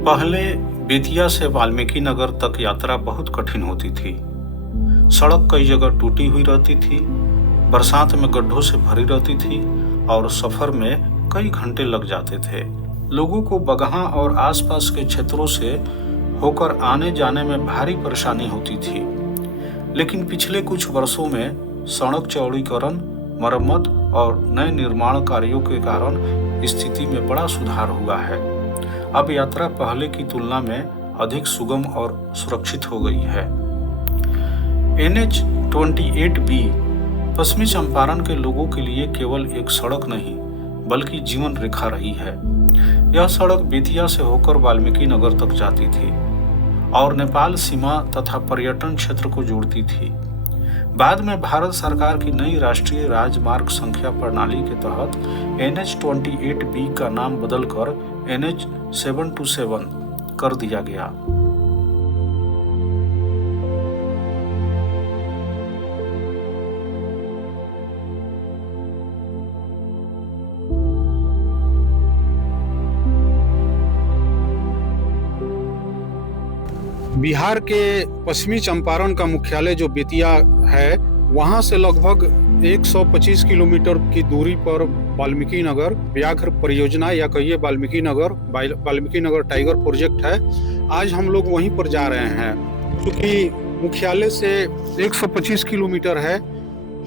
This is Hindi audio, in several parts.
पहले बेतिया से वाल्मीकि नगर तक यात्रा बहुत कठिन होती थी। सड़क कई जगह टूटी हुई रहती थी, बरसात में गड्ढों से भरी रहती थी और सफर में कई घंटे लग जाते थे। लोगों को बगहा और आसपास के क्षेत्रों से होकर आने जाने में भारी परेशानी होती थी। लेकिन पिछले कुछ वर्षों में सड़क चौड़ीकरण, मरम्मत और नए निर्माण कार्यों के कारण स्थिति में बड़ा सुधार हुआ है। अब यात्रा पहले की तुलना में अधिक सुगम और सुरक्षित हो गई है। NH-28B पश्चिमी चंपारण के लोगों के लिए केवल एक सड़क नहीं बल्कि जीवन रेखा रही है। यह सड़क बेतिया से होकर वाल्मीकि नगर तक जाती थी और नेपाल सीमा तथा पर्यटन क्षेत्र को जोड़ती थी। बाद में भारत सरकार की नई राष्ट्रीय राजमार्ग संख्या प्रणाली के तहत NH-28B का नाम बदलकर NH-727 कर दिया गया। बिहार के पश्चिमी चंपारण का मुख्यालय जो बेतिया है, वहां से लगभग 125 किलोमीटर की दूरी पर वाल्मीकि नगर व्याघ्र परियोजना या कहिए वाल्मीकि नगर टाइगर प्रोजेक्ट है। आज हम लोग वहीं पर जा रहे हैं। क्योंकि मुख्यालय से 125 किलोमीटर है,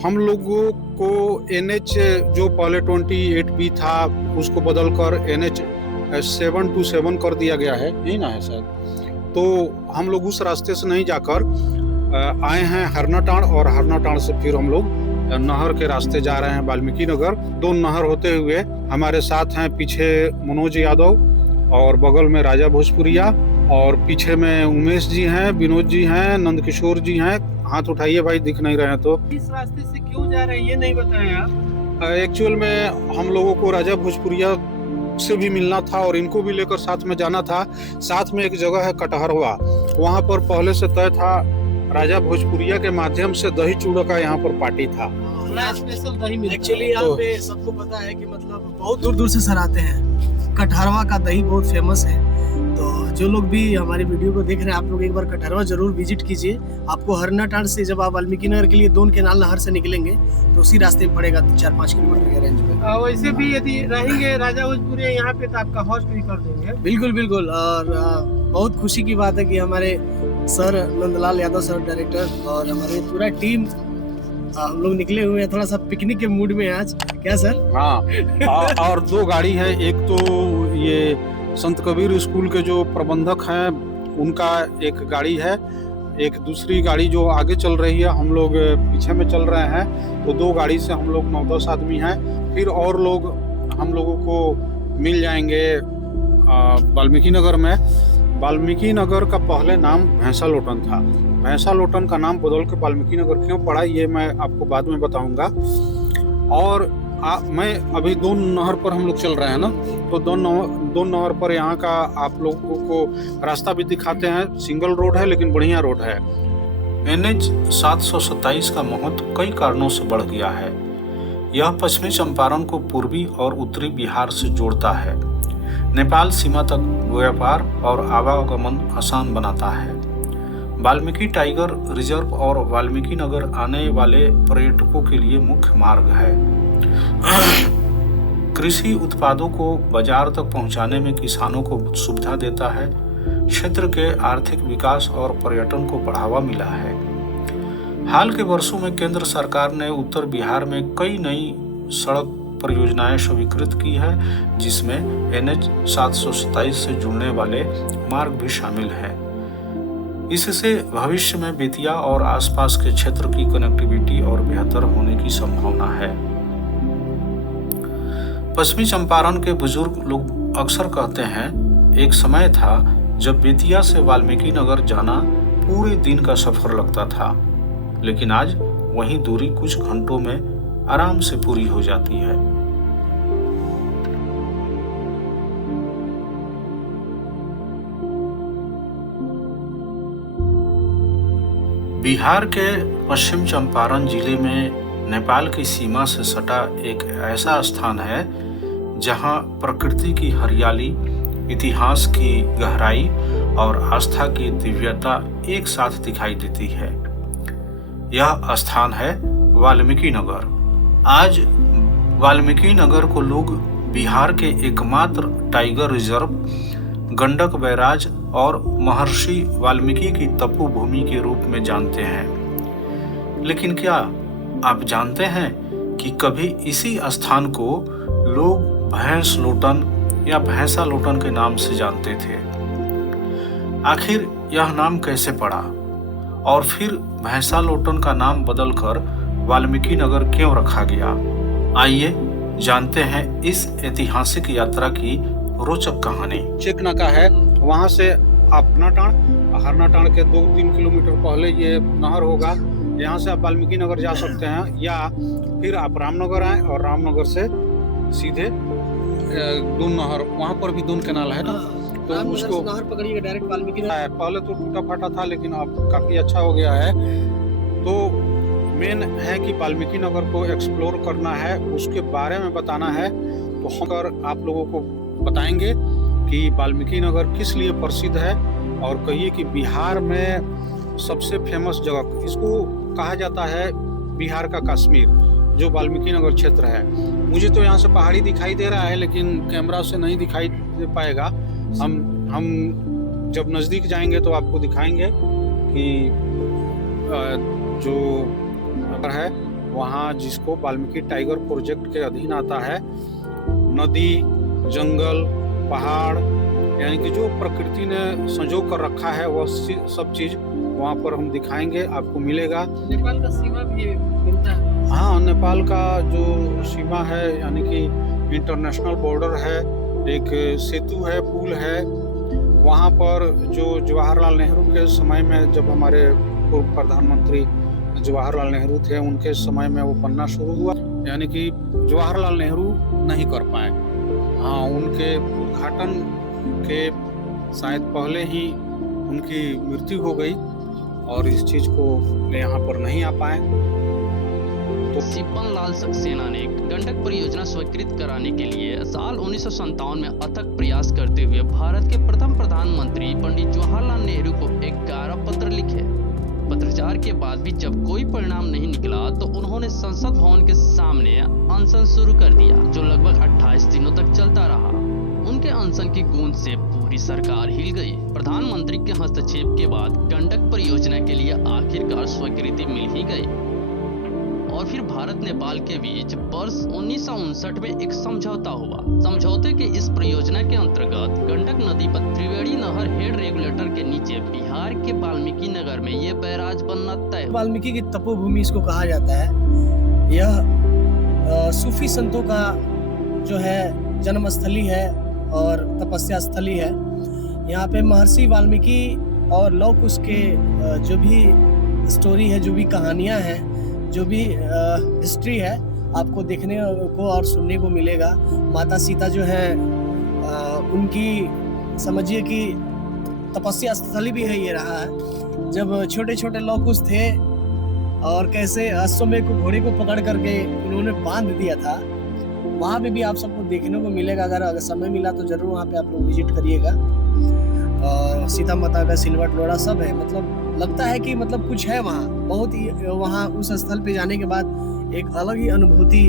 हम लोगों को NH जो पहले 28B था उसको बदलकर NH-727 कर दिया गया है, यही ना है शायद। तो हम लोग उस रास्ते से नहीं जाकर आए हैं हरनाटांड़, और हरनाटांड़ से फिर हम लोग नहर के रास्ते जा रहे हैं वाल्मीकि नगर। दो नहर होते हुए हमारे साथ हैं, पीछे मनोज यादव और बगल में राजा भोजपुरिया, और पीछे में उमेश जी हैं, विनोद जी हैं, नंदकिशोर जी हैं। हाथ उठाइए भाई, दिख नहीं रहे हैं तो। इस रास्ते से क्यों जा रहे हैं ये नहीं बताएं आप। एक्चुअल में हम लोगों को राजा भोजपुरिया से भी मिलना था और इनको भी लेकर साथ में जाना था। साथ में एक जगह है कटहरवा, वहाँ पर पहले से तय था राजा भोजपुरिया के माध्यम से दही चूड़ा का यहाँ पर पार्टी था। स्पेशल दही मिलता है। एक्चुअली यहाँ पे सबको पता है कि मतलब बहुत दूर दूर से सर आते हैं। कटहरवा का दही बहुत फेमस है, तो जो लोग भी हमारी वीडियो को देख रहे हैं, आप लोग एक बार कटहरवा जरूर विजिट कीजिए। आपको हरनाटांड़ से जब आप वाल्मीकि नगर के लिए दोन केनाल नहर से निकलेंगे तो उसी रास्ते में पड़ेगा 4-5 किलोमीटर के रेंज में। वैसे भी यदि रहेंगे राजा भोजपुरिया यहाँ पे तो आपका होस्ट भी कर देंगे। बिल्कुल बिल्कुल। और बहुत खुशी की बात है कि हमारे sir Nandlal Yadav sir director और हमारे पूरा टीम हम लोग निकले हुए हैं थोड़ा सा पिकनिक के मूड में आज। क्या सर? हाँ। और दो गाड़ी है, एक तो ये संत कबीर स्कूल के जो प्रबंधक हैं उनका एक गाड़ी है, एक दूसरी गाड़ी जो आगे चल रही है, हम लोग पीछे में चल रहे हैं। तो दो गाड़ी से हम लोग 9-10 आदमी हैं। फिर और लोग हम लोगों को मिल जाएंगे वाल्मीकि नगर में। वाल्मीकि नगर का पहले नाम भैंसा लोटन था। भैंसा लोटन का नाम बदल के वाल्मीकि नगर क्यों पड़ा ये मैं आपको बाद में बताऊंगा। और मैं अभी दो नहर पर हम लोग चल रहे हैं ना, तो दो नहर पर यहाँ का आप लोगों को रास्ता भी दिखाते हैं। सिंगल रोड है लेकिन बढ़िया रोड है। NH-727 का महत्व कई कारणों से बढ़ गया है। यह पश्चिमी चंपारण को पूर्वी और उत्तरी बिहार से जोड़ता है, नेपाल सीमा तक व्यापार और आवागमन आसान बनाता है। वाल्मीकि टाइगर रिजर्व और वाल्मीकि नगर आने वाले पर्यटकों के लिए मुख्य मार्ग है। कृषि उत्पादों को बाजार तक पहुंचाने में किसानों को सुविधा देता है। क्षेत्र के आर्थिक विकास और पर्यटन को बढ़ावा मिला है। हाल के वर्षों में केंद्र सरकार ने उत्तर बिहार में कई नई सड़क परियोजनाएं स्वीकृत की है, जिसमें NH-727 से जुड़ने वाले मार्ग भी शामिल है। इससे भविष्य में बेतिया और आसपास के क्षेत्र की कनेक्टिविटी और बेहतर होने की संभावना है। पश्चिमी चंपारण के बुजुर्ग लोग अक्सर कहते हैं, एक समय था जब बेतिया से वाल्मीकि नगर जाना पूरे दिन का सफर लगता था, लेकिन आज वही दूरी कुछ घंटों में आराम से पूरी हो जाती है। बिहार के पश्चिम चंपारण जिले में नेपाल की सीमा से सटा एक ऐसा स्थान है जहां प्रकृति की हरियाली, इतिहास की गहराई और आस्था की दिव्यता एक साथ दिखाई देती है। यह स्थान है वाल्मीकि नगर। आज वाल्मीकि नगर को लोग बिहार के एकमात्र टाइगर रिजर्व, गंडक बैराज और महर्षि वाल्मीकि की तपोभूमि के रूप में जानते हैं। लेकिन क्या आप जानते हैं कि कभी इसी स्थान को लोग भैंस लोटन या भैंसा लोटन के नाम से जानते थे? आखिर यह नाम कैसे पड़ा और फिर भैंसा लोटन का नाम बदलकर वाल्मीकि नगर क्यों रखा गया? आइए जानते हैं इस ऐतिहासिक यात्रा की रोचक कहानी। चेक नाका है, वहाँ से आप हरनाटाण के 2-3 किलोमीटर पहले ये नहर होगा। यहाँ से आप वाल्मीकि नगर जा सकते हैं, या फिर आप रामनगर आए और रामनगर से सीधे दून नहर, वहाँ पर भी दून कैनाल है ना, तो उसको नहर पकड़िएगा डायरेक्ट वाल्मीकि नगर। पहले तो टूटा फटा था, लेकिन अब काफ़ी अच्छा हो गया है। तो मेन है कि वाल्मीकि नगर को एक्सप्लोर करना है, उसके बारे में बताना है। तो हम आप लोगों को बताएंगे कि वाल्मीकि नगर किस लिए प्रसिद्ध है, और कहिए कि बिहार में सबसे फेमस जगह इसको कहा जाता है, बिहार का कश्मीर, जो वाल्मीकि नगर क्षेत्र है। मुझे तो यहाँ से पहाड़ी दिखाई दे रहा है, लेकिन कैमरा से नहीं दिखाई दे पाएगा। हम जब नज़दीक जाएंगे तो आपको दिखाएंगे कि जो नगर है वहाँ, जिसको वाल्मीकि टाइगर प्रोजेक्ट के अधीन आता है, नदी, जंगल, पहाड़, यानी कि जो प्रकृति ने संजो कर रखा है वह सब चीज़ वहाँ पर हम दिखाएंगे, आपको मिलेगा। नेपाल का सीमा भी मिलता है। हाँ, नेपाल का जो सीमा है, यानी कि इंटरनेशनल बॉर्डर है, एक सेतु है, पुल है। वहाँ पर जो जवाहरलाल नेहरू के समय में, जब हमारे पूर्व प्रधानमंत्री जवाहरलाल नेहरू थे, उनके समय में वो बनना शुरू हुआ। यानी कि जवाहरलाल नेहरू नहीं कर पाए। हाँ, उनके उद्घाटन के शायद पहले ही उनकी मृत्यु हो गई और इस चीज़ को यहाँ पर नहीं आ पाए। तो सिब्बन लाल सक्सेना ने गंडक परियोजना स्वीकृत कराने के लिए साल 1957 में अथक प्रयास करते हुए भारत के प्रथम प्रधानमंत्री पंडित जवाहरलाल नेहरू को 11 पत्र लिखे। पत्राचार के बाद भी जब कोई परिणाम नहीं निकला तो उन्होंने संसद भवन के सामने अनशन शुरू कर दिया, जो लगभग 28 दिनों तक चलता रहा। उनके अनशन की गूंज से पूरी सरकार हिल गई। प्रधानमंत्री के हस्तक्षेप के बाद गंडक परियोजना के लिए आखिरकार स्वीकृति मिल ही गई और फिर भारत नेपाल के बीच वर्ष 1959 में एक समझौता हुआ। समझौते के इस परियोजना के अंतर्गत गंडक नदी पर त्रिवेणी नहर हेड रेगुलेटर के नीचे बिहार के वाल्मीकि नगर में ये बैराज बनना तय। वाल्मीकि की तपोभूमि इसको कहा जाता है। यह सूफी संतों का जो है जन्मस्थली है और तपस्या स्थली है। यहाँ पे महर्षि वाल्मीकि और लौह कुश के जो भी स्टोरी है, जो भी कहानियाँ हैं, जो भी हिस्ट्री है, आपको देखने को और सुनने को मिलेगा। माता सीता जो है उनकी समझिए कि तपस्या स्थली भी है ये रहा है। जब छोटे छोटे लौह कुश थे और कैसे अश्वमेध को, घोड़े को पकड़ करके उन्होंने बांध दिया था, वहाँ पे भी आप सबको देखने को मिलेगा। अगर समय मिला तो जरूर वहाँ पे आप लोग विजिट करिएगा। और सीता माता का सिलवट लोड़ा सब है, मतलब लगता है कि मतलब कुछ है वहाँ, बहुत ही वहाँ उस स्थल पे जाने के बाद एक अलग ही अनुभूति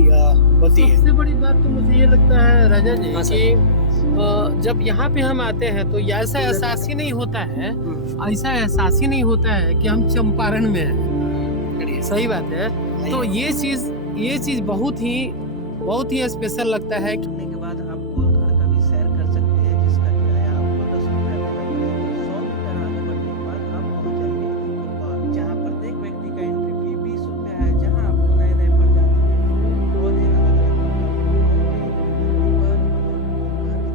होती है। सबसे बड़ी बात तो मुझे ये लगता है राजा जी कि जब यहाँ पे हम आते हैं तो ऐसा एहसास ही नहीं होता है, ऐसा एहसास ही नहीं होता है कि हम चंपारण में हैं। सही बात है। तो ये चीज बहुत ही स्पेशल लगता है। करने के बाद आप गोलघर का भी सैर कर सकते हैं, जिसका किराया आपको 10 रुपये देना पड़ेगा। 100 मीटर आगे बढ़ने के बाद आप पहुंच जाएंगे इको पार्क, जहाँ प्रत्येक व्यक्ति का एंट्री फी 20 रुपये है, जहाँ आपको नए नए प्रजाति के फूल, पौधे,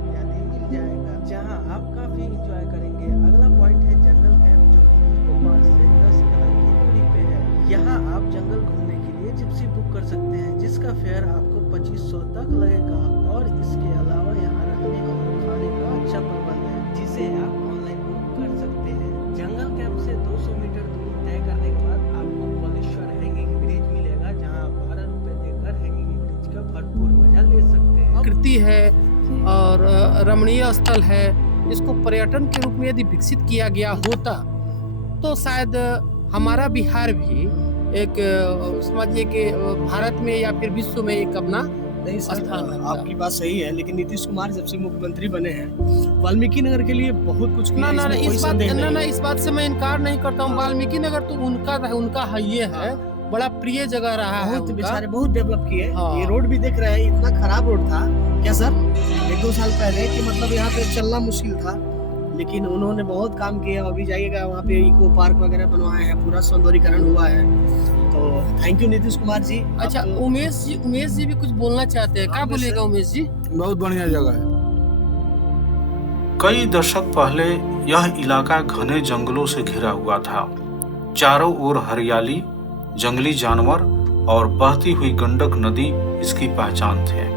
इत्यादि मिल जाएगा, जहाँ आप काफी इंजॉय करेंगे। अगला पॉइंट है जंगल कैंप, जो कि इको पार्क से 10 कदम की दूरी पे है। यहाँ आप जंगल घूमने के लिए जिप्सी बुक कर सकते हैं, जिसका फेयर आपको 2500 तक लगेगा। और इसके अलावा यहाँ रहने और खाने का अच्छा प्रबंध है, जिसे आप ऑनलाइन बुक कर सकते हैं। जंगल कैंप से 200 मीटर दूरी तय करने के बाद आपको कोलेश्वर हैंगिंग ब्रिज मिलेगा, जहाँ आप 12 रुपए देकर हैंगिंग ब्रिज का भरपूर मजा ले सकते हैं। प्रकृति है, और रमणीय स्थल है। इसको पर्यटन के रूप में यदि विकसित किया गया होता तो शायद हमारा बिहार भी एक समझिए कि भारत में या फिर विश्व में एक अपना नहीं सर, स्थान आपकी बात सही है, लेकिन नीतीश कुमार जब से मुख्यमंत्री बने हैं वाल्मीकि नगर के लिए बहुत कुछ किया, ना इसमें कोई इस संदेह बात नहीं है। इस बात से मैं इनकार नहीं करता हूँ। वाल्मीकि नगर तो उनका है, ये है बड़ा प्रिय जगह रहा है बहुत उनका। बेचारे बहुत डेवलप किए। हाँ। ये रोड भी देख रहे हैं, इतना खराब रोड था क्या सर 1-2 साल पहले कि मतलब यहाँ पे चलना मुश्किल था, लेकिन उन्होंने बहुत काम किया। अभी जाइएगा वहाँ पे इको पार्क वगैरह बनवाए हैं, पूरा सौंदर्यीकरण हुआ है। तो थैंक यू नीतीश कुमार जी। अच्छा, उमेश जी भी कुछ बोलना चाहते हैं, क्या बोलेगा उमेश जी? बहुत बढ़िया जगह है। कई दशक पहले यह इलाका घने जंगलों से घिरा हुआ था। चारों ओर हरियाली, जंगली जानवर और बहती हुई गंडक नदी इसकी पहचान थे।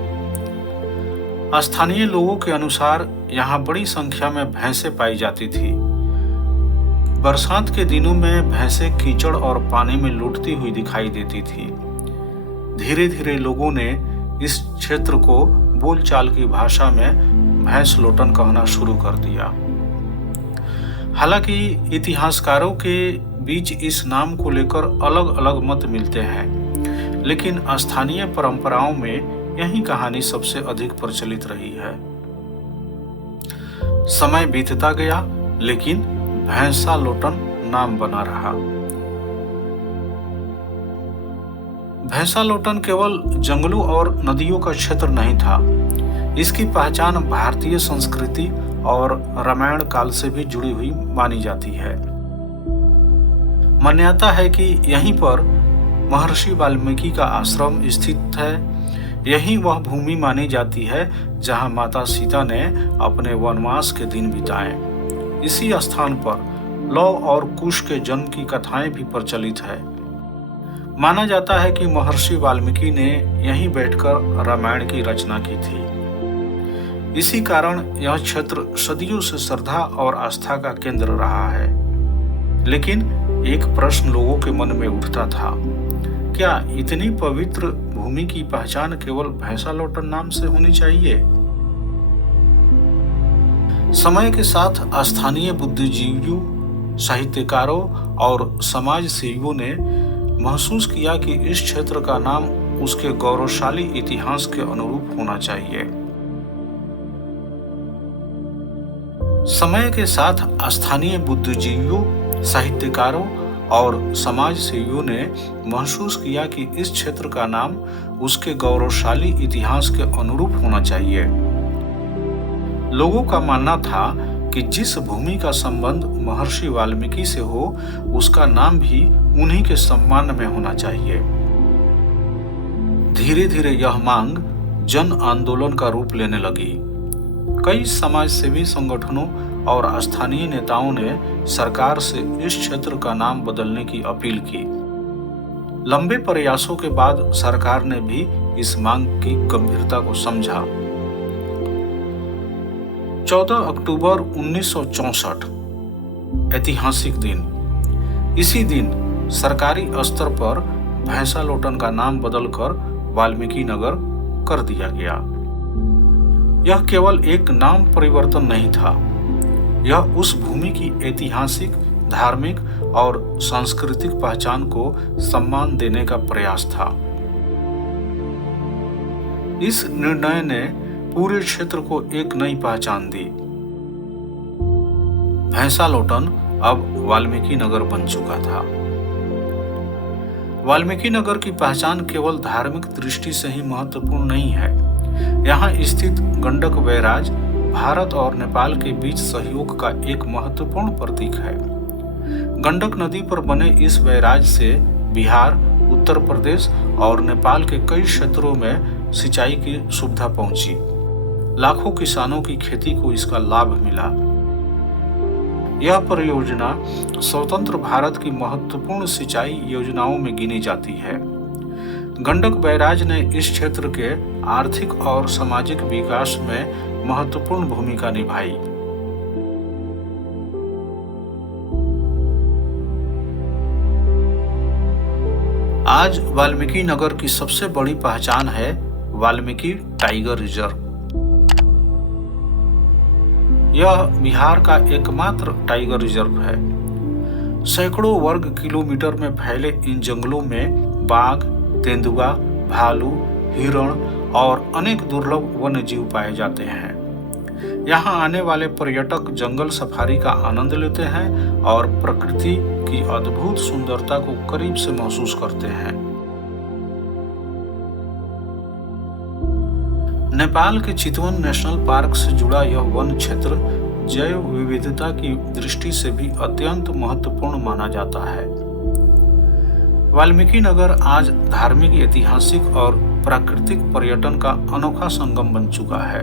स्थानीय लोगों के अनुसार यहाँ बड़ी संख्या में भैंसें पाई जाती थी। बरसात के दिनों में भैंसें कीचड़ और पानी में लुढ़कती हुई दिखाई देती थी। धीरे धीरे लोगों ने इस क्षेत्र को बोलचाल की भाषा में भैंस लोटन कहना शुरू कर दिया। हालांकि इतिहासकारों के बीच इस नाम को लेकर अलग अलग मत मिलते हैं, लेकिन स्थानीय परंपराओं में यही कहानी सबसे अधिक प्रचलित रही है। समय बीतता गया, लेकिन भैंसा लोटन नाम बना रहा। भैंसा लोटन केवल जंगलों और नदियों का क्षेत्र नहीं था। इसकी पहचान भारतीय संस्कृति और रामायण काल से भी जुड़ी हुई मानी जाती है। मान्यता है कि यहीं पर महर्षि वाल्मीकि का आश्रम स्थित है। यही वह भूमि मानी जाती है जहां माता सीता ने अपने वनवास के दिन बिताए। इसी स्थान पर लव और कुश के जन्म की कथाएं भी प्रचलित है। माना जाता है कि महर्षि वाल्मीकि ने यहीं बैठकर रामायण की रचना की थी। इसी कारण यह क्षेत्र सदियों से श्रद्धा और आस्था का केंद्र रहा है। लेकिन एक प्रश्न लोगों के मन में उठता था, क्या इतनी पवित्र भूमि की पहचान केवल भैंसा लोटन नाम से होनी चाहिए? समय के साथ स्थानीय बुद्धिजीवियों, साहित्यकारों और समाज सेवियों ने महसूस किया कि इस क्षेत्र का नाम उसके गौरवशाली इतिहास के अनुरूप होना चाहिए। समय के साथ स्थानीय बुद्धिजीवियों, साहित्यकारों और समाज सेवियों ने महसूस किया कि इस क्षेत्र का नाम उसके गौरवशाली इतिहास के अनुरूप होना चाहिए। लोगों का मानना था कि जिस भूमि का संबंध महर्षि वाल्मीकि से हो, उसका नाम भी उन्हीं के सम्मान में होना चाहिए। धीरे धीरे यह मांग जन आंदोलन का रूप लेने लगी। कई समाजसेवी संगठनों और स्थानीय नेताओं ने सरकार से इस क्षेत्र का नाम बदलने की अपील की। लंबे प्रयासों के बाद सरकार ने भी इस मांग की गंभीरता को समझा। 14 अक्टूबर 1964 ऐतिहासिक दिन। इसी दिन सरकारी स्तर पर भैंसा लोटन का नाम बदलकर वाल्मीकि नगर कर दिया गया। यह केवल एक नाम परिवर्तन नहीं था, यह उस भूमि की ऐतिहासिक, धार्मिक और सांस्कृतिक पहचान को सम्मान देने का प्रयास था। इस निर्णय ने पूरे क्षेत्र को एक नई पहचान दी। भैंसा लोटन अब वाल्मीकि नगर बन चुका था। वाल्मीकि नगर की पहचान केवल धार्मिक दृष्टि से ही महत्वपूर्ण नहीं है। यहाँ स्थित गंडक बैराज भारत और नेपाल के बीच सहयोग का एक महत्वपूर्ण प्रतीक है। गंडक नदी पर बने इस बैराज से बिहार, उत्तर प्रदेश और नेपाल के कई क्षेत्रों में सिंचाई की सुविधा पहुंची। लाखों किसानों की खेती को इसका लाभ मिला। यह परियोजना स्वतंत्र भारत की महत्वपूर्ण सिंचाई योजनाओं में गिनी जाती है। गंडक बैराज ने इस क्षेत्र के आर्थिक और सामाजिक विकास में महत्वपूर्ण भूमिका निभाई। आज वाल्मीकि नगर की सबसे बड़ी पहचान है वाल्मीकि टाइगर रिजर्व। यह बिहार का एकमात्र टाइगर रिजर्व है। सैकड़ों वर्ग किलोमीटर में फैले इन जंगलों में बाघ, तेंदुआ, भालू, हिरण और अनेक दुर्लभ वन्य जीव पाए जाते हैं। यहाँ आने वाले पर्यटक जंगल सफारी का आनंद लेते हैं और प्रकृति की अद्भुत सुंदरता को करीब से महसूस करते हैं। नेपाल के चितवन नेशनल पार्क से जुड़ा यह वन क्षेत्र जैव विविधता की दृष्टि से भी अत्यंत महत्वपूर्ण माना जाता है। वाल्मीकि नगर आज धार्मिक, ऐतिहासिक और प्राकृतिक पर्यटन का अनोखा संगम बन चुका है।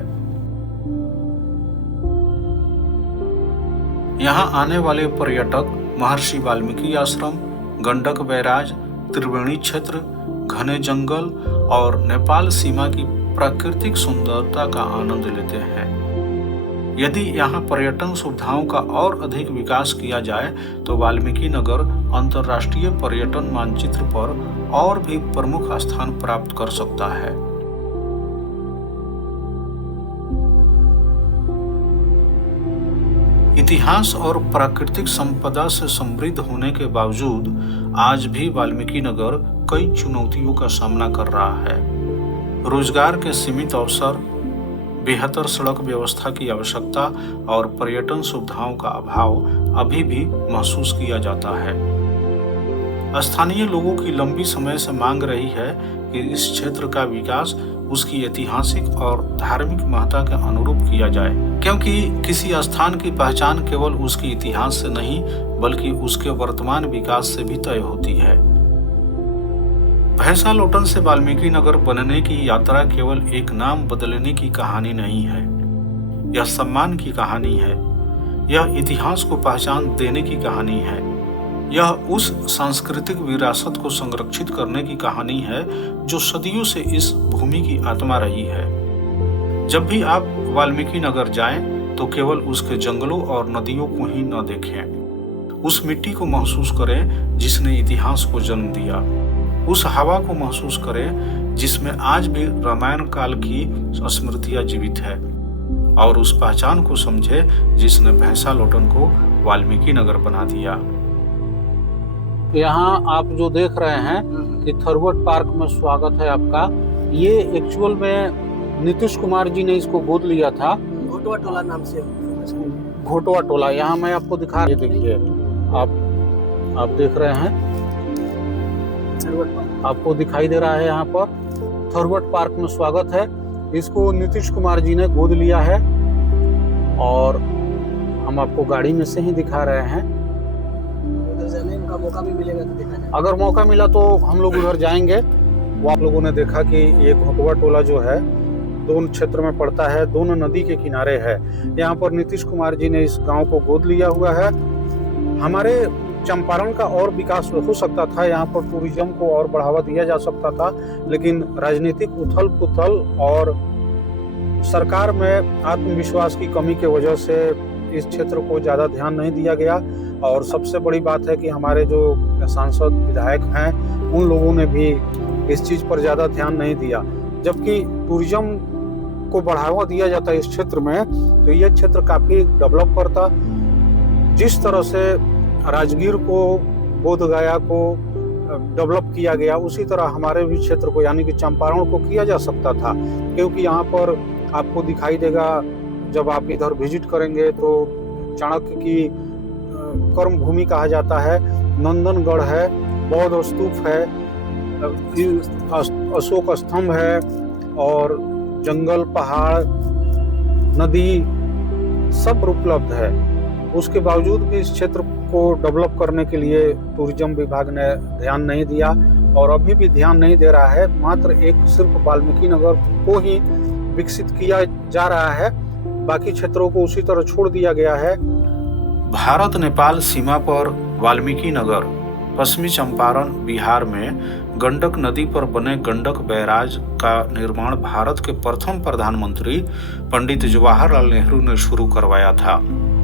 यहाँ आने वाले पर्यटक महर्षि वाल्मीकि आश्रम, गंडक बैराज, त्रिवेणी क्षेत्र, घने जंगल और नेपाल सीमा की प्राकृतिक सुंदरता का आनंद लेते हैं। यदि यहाँ पर्यटन सुविधाओं का और अधिक विकास किया जाए तो वाल्मीकि नगर अंतर्राष्ट्रीय पर्यटन मानचित्र पर और भी प्रमुख स्थान प्राप्त कर सकता है। इतिहास और प्राकृतिक संपदा से समृद्ध होने के बावजूद आज भी वाल्मीकि नगर कई चुनौतियों का सामना कर रहा है। रोजगार के सीमित अवसर, बेहतर सड़क व्यवस्था की आवश्यकता और पर्यटन सुविधाओं का अभाव अभी भी महसूस किया जाता है। स्थानीय लोगों की लंबी समय से मांग रही है कि इस क्षेत्र का विकास उसकी ऐतिहासिक और धार्मिक महत्ता के अनुरूप किया जाए, क्योंकि किसी स्थान की पहचान केवल उसके इतिहास से नहीं बल्कि उसके वर्तमान विकास से भी तय होती है। भैंसालोटन से वाल्मीकि नगर बनने की यात्रा केवल एक नाम बदलने की कहानी नहीं है, यह सम्मान की कहानी है, यह इतिहास को पहचान देने की कहानी है, यह उस सांस्कृतिक विरासत को संरक्षित करने की कहानी है जो सदियों से इस भूमि की आत्मा रही है। जब भी आप वाल्मीकि नगर जाएं तो केवल उसके जंगलों और नदियों को ही न देखें, उस मिट्टी को महसूस करें जिसने इतिहास को जन्म दिया, उस हवा को महसूस करें जिसमें आज भी रामायण काल की स्मृतियां जीवित है, और उस पहचान को समझे जिसने भैंसालोटन को वाल्मीकि नगर बना दिया। यहाँ आप जो देख रहे हैं कि थॉरवर्ड पार्क में स्वागत है आपका। ये एक्चुअल में नीतीश कुमार जी ने इसको गोद लिया था, घोटवा टोला नाम से। घोटवा टोला। यहाँ मैं आपको दिखा, ये देखिए आप देख रहे हैं, आपको दिखाई दे रहा है यहाँ पर थॉरवर्ड पार्क में स्वागत है। इसको नीतीश कुमार जी ने गोद लिया है और हम आपको गाड़ी में से ही दिखा रहे हैं। जाने का मौका भी मिलेगा तो देखा जाए। अगर मौका मिला तो हम लोग उधर जाएंगे। वो आप लोगों ने देखा कि ये घोटवा टोला जो है दोनों क्षेत्र में पड़ता है, दोनों नदी के किनारे है। यहाँ पर नीतीश कुमार जी ने इस गांव को गोद लिया हुआ है। हमारे चंपारण का और विकास हो सकता था, यहाँ पर टूरिज्म को और बढ़ावा दिया जा सकता था, लेकिन राजनीतिक उथल पुथल और सरकार में आत्मविश्वास की कमी की वजह से इस क्षेत्र को ज़्यादा ध्यान नहीं दिया गया। और सबसे बड़ी बात है कि हमारे जो सांसद विधायक हैं उन लोगों ने भी इस चीज़ पर ज़्यादा ध्यान नहीं दिया। जबकि टूरिज्म को बढ़ावा दिया जाता है इस क्षेत्र में, तो ये क्षेत्र काफ़ी डेवलप करता। जिस तरह से राजगीर को, बोधगया को डेवलप किया गया, उसी तरह हमारे भी क्षेत्र को यानी कि चंपारण को किया जा सकता था। क्योंकि यहाँ पर आपको दिखाई देगा, जब आप इधर विजिट करेंगे तो चाणक्य की कर्म भूमि कहा जाता है, नंदनगढ़ है, बौद्ध स्तूप है, अशोक स्तंभ है और जंगल, पहाड़, नदी सब उपलब्ध है। उसके बावजूद भी इस क्षेत्र को डेवलप करने के लिए टूरिज्म विभाग ने ध्यान नहीं दिया और अभी भी ध्यान नहीं दे रहा है। मात्र एक सिर्फ वाल्मीकि नगर को ही विकसित किया जा रहा है, बाकी क्षेत्रों को उसी तरह छोड़ दिया गया है। भारत नेपाल सीमा पर वाल्मीकि नगर पश्चिमी चंपारण बिहार में गंडक नदी पर बने गंडक बैराज का निर्माण भारत के प्रथम प्रधानमंत्री पंडित जवाहरलाल नेहरू ने शुरू करवाया था।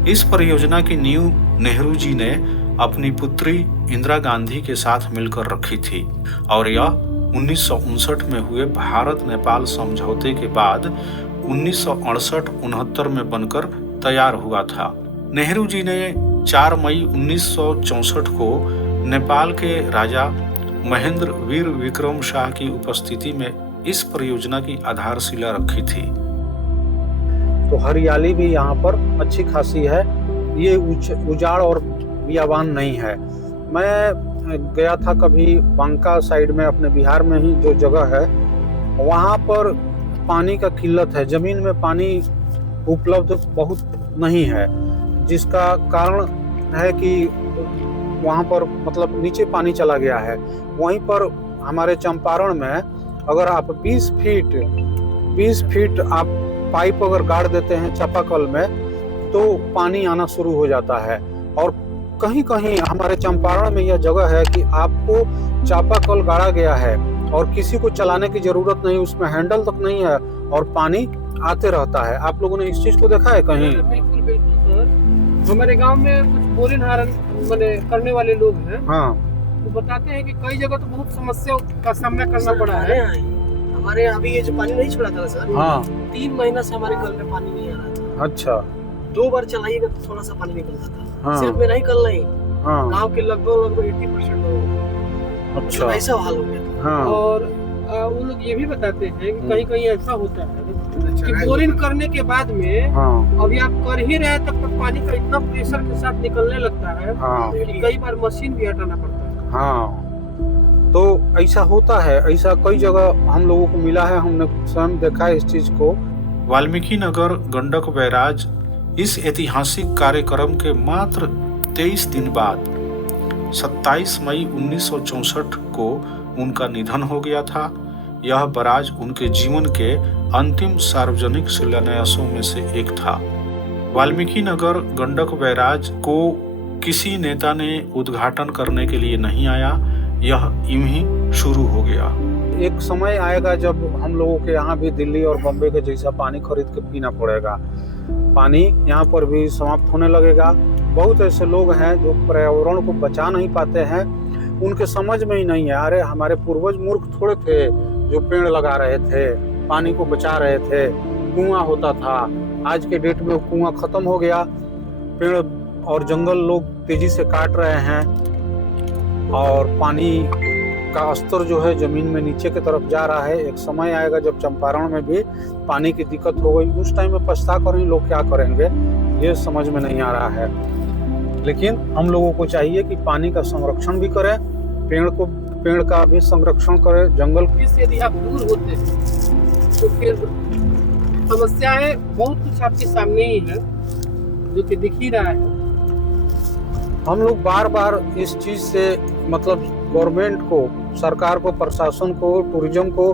इस परियोजना की नींव नेहरू जी ने अपनी पुत्री इंदिरा गांधी के साथ मिलकर रखी थी और यह 1959 में हुए भारत नेपाल समझौते के बाद 1968-69 में बनकर तैयार हुआ था। नेहरू जी ने 4 मई 1964 को नेपाल के राजा महेंद्र वीर विक्रम शाह की उपस्थिति में इस परियोजना की आधारशिला रखी थी। तो हरियाली भी यहाँ पर अच्छी खासी है, ये उजाड़ और बियाबान नहीं है। मैं गया था कभी बांका साइड में, अपने बिहार में ही जो जगह है वहाँ पर पानी का किल्लत है, जमीन में पानी उपलब्ध बहुत नहीं है, जिसका कारण है कि वहाँ पर मतलब नीचे पानी चला गया है। वहीं पर हमारे चंपारण में अगर आप 20 फीट आप पाइप अगर गाड़ देते हैं चापाकल में तो पानी आना शुरू हो जाता है। और कहीं कहीं हमारे चंपारण में यह जगह है कि आपको चापाकल गाड़ा गया है और किसी को चलाने की जरूरत नहीं, उसमें हैंडल तक नहीं है और पानी आते रहता है। आप लोगों ने इस चीज को देखा है कहीं? बिल्कुल बिल्कुल सर, हमारे गांव में कुछ बोरिंग हारन करने वाले लोग हैं। हाँ, तो बताते हैं कि कई जगह तो बहुत समस्या का सामना करना पड़ा है। हमारे यहाँ भी ये जो पानी नहीं छोड़ा था सर, हाँ, 3 महीना से हमारे कल में पानी नहीं आ रहा था। अच्छा, 2 बार चलाइएगा तो थोड़ा सा पानी निकलता था। हाँ, सिर्फ मेरा ही कल नहीं, हाँ, गांव के लगभग 80% लोग, अच्छा, ऐसा हाल हो गया था। हाँ, और वो लोग ये भी बताते हैं कि कहीं कहीं ऐसा होता है कि बोरिंग करने के बाद में हाँ, अभी आप कर ही रहे तब तक पानी का इतना प्रेशर के साथ निकलने लगता है हाँ, कि कई बार मशीन भी हटाना पड़ता है। हाँ। तो ऐसा होता है, ऐसा कई जगह हम लोगों को मिला है, हमने स्वयं देखा है इस चीज को। वाल्मीकि नगर गंडक बैराज इस ऐतिहासिक कार्यक्रम के मात्र 23 दिन बाद 27 मई 1964 को उनका निधन हो गया था। यह बैराज उनके जीवन के अंतिम सार्वजनिक शिलान्यासों में से एक था। वाल्मीकि नगर गंडक बैराज को किसी नेता ने उद्घाटन करने के लिए नहीं आया, यह यूं ही शुरू हो गया। एक समय आएगा जब हम लोगों के यहाँ भी दिल्ली और बम्बई के जैसा पानी खरीद के पीना पड़ेगा। पानी यहाँ पर भी समाप्त होने लगेगा। बहुत ऐसे लोग हैं जो पर्यावरण को बचा नहीं पाते हैं, उनके समझ में ही नहीं है। अरे हमारे पूर्वज मूर्ख थोड़े थे जो पेड़ लगा रहे थे, पानी को बचा रहे थे, कुआं होता था। आज के डेट में कुआं खत्म हो गया, पेड़ और जंगल लोग तेजी से काट रहे हैं और पानी का स्तर जो है जमीन में नीचे की तरफ जा रहा है। एक समय आएगा जब चंपारण में भी पानी की दिक्कत हो गई, उस टाइम में पछता कर लोग क्या करेंगे ये समझ में नहीं आ रहा है। लेकिन हम लोगों को चाहिए कि पानी का संरक्षण भी करें, पेड़ का भी संरक्षण करें, जंगल। इससे यदि आप दूर होते हैं तो फिर समस्याएं बहुत कुछ आपके सामने ही है जो कि दिख ही रहा है। हम लोग बार बार इस चीज से मतलब गवर्नमेंट को, सरकार को, प्रशासन को, टूरिज्म को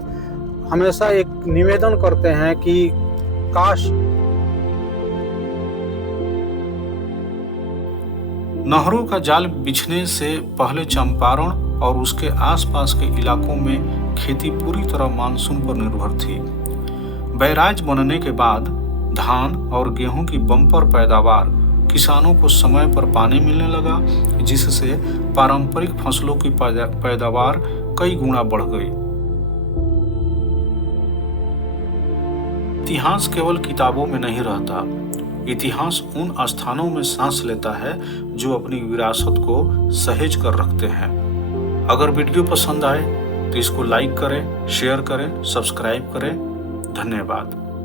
हमेशा एक निवेदन करते हैं कि काश नहरों का जाल बिछने से पहले चंपारण और उसके आसपास के इलाकों में खेती पूरी तरह मानसून पर निर्भर थी। बैराज बनने के बाद धान और गेहूं की बम्पर पैदावार किसानों को समय पर पानी मिलने लगा, जिससे पारंपरिक फसलों की पैदावार कई गुना बढ़ गई। इतिहास केवल किताबों में नहीं रहता, इतिहास उन स्थानों में सांस लेता है जो अपनी विरासत को सहेज कर रखते हैं। अगर वीडियो पसंद आए तो इसको लाइक करें, शेयर करें, सब्सक्राइब करें। धन्यवाद।